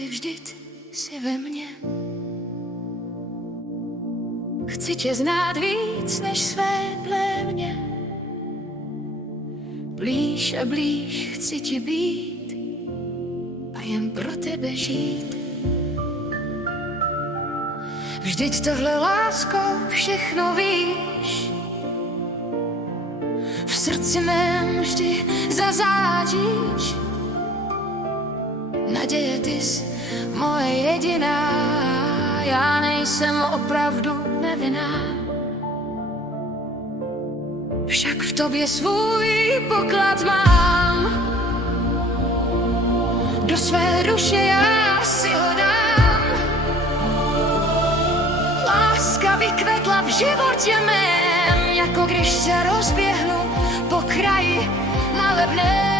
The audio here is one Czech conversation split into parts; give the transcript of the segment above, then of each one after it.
si vždyť si ve mně. Chci tě znát víc než své plémě. Blíž a blíž chci ti být a jen pro tebe žít. Vždyť tohle, lásko, všechno víš. V srdci mém vždy zazáříš. Naděje, ty jsi moje jediná. Já nejsem opravdu nevinná. Však v tobě svůj poklad mám. Do své duše já si ho dám. Láska vykvetla v životě mém, jako když se rozběhnu po kraji malebném.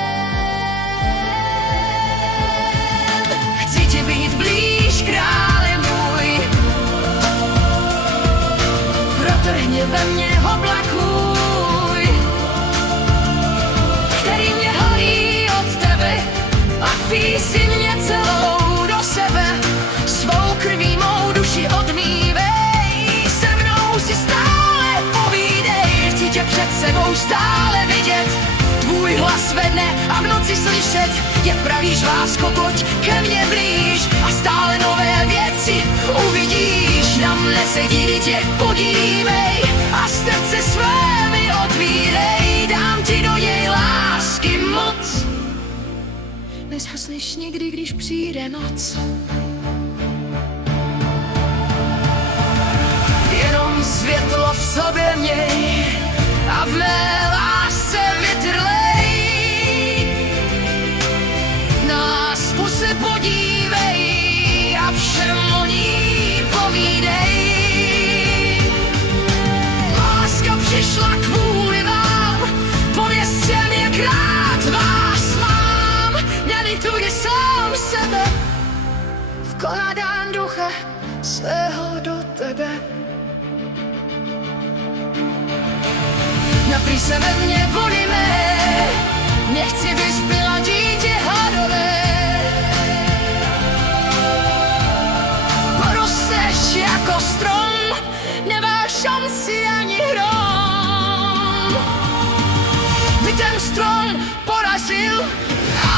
Chci ti být blíž, králi můj. Protrhni ve mně oblakuj, který mě horí od tebe a písi mě celou do sebe. Svou krví mou duši odmívej, se mnou si stále povídej. Chci tě před sebou stále vidět, tvůj hlas ve dne a v noci slyšet. Je pravíš, lásko, pojď ke mně blíž a stále nové věci uvidíš. Na mne se dítě podívej a srdce své mi otvírej. Dám ti do něj lásky moc, nezhasneš nikdy, když přijde noc. Jenom světlo v sobě měj a v mé lásce vytrlej. Na lásku se podívej a všem o ní povídej. Láska přišla kvůli vám, povězte mi, jak rád vás mám. Nelituji sám sebe, vkládám ducha svého do tebe. Naprý se ve mně vody mé, nechci, bys byla dítě hadové. Porosteš jako strom, nemáš šanci ani hrom. By ten strom porazil,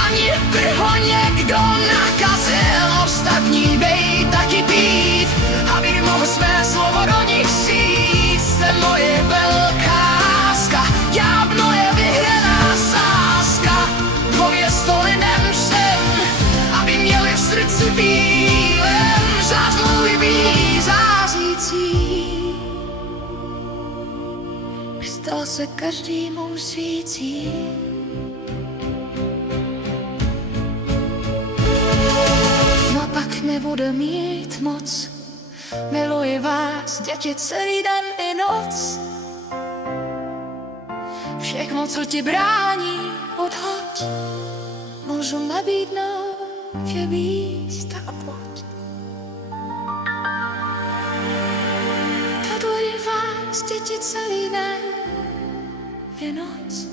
ani by ho někdo nakazil. Ostatní bej taky pít, aby mohl své slovo do nich sít. Jste moje velká láska, jábno je vyhraná sázka. Pověz to lidem všem, aby měli v srdci bílem řád můj bílý zářící. Stal se každý mou svící. No pak nebude mít moc, miluji vás, děti, celý den i noc. Všechno, co ti brání, odhoď. Můžu nabídnout je víc, tak pojď. Miluji vás, děti, celý den i noc.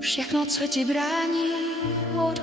Všechno, co ti brání, odhoď.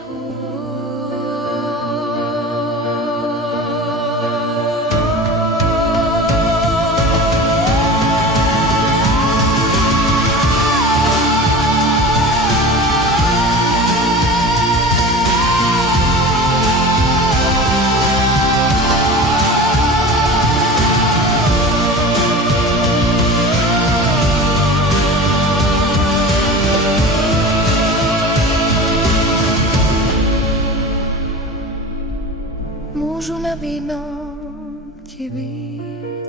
Můžu nabídnout ti víc.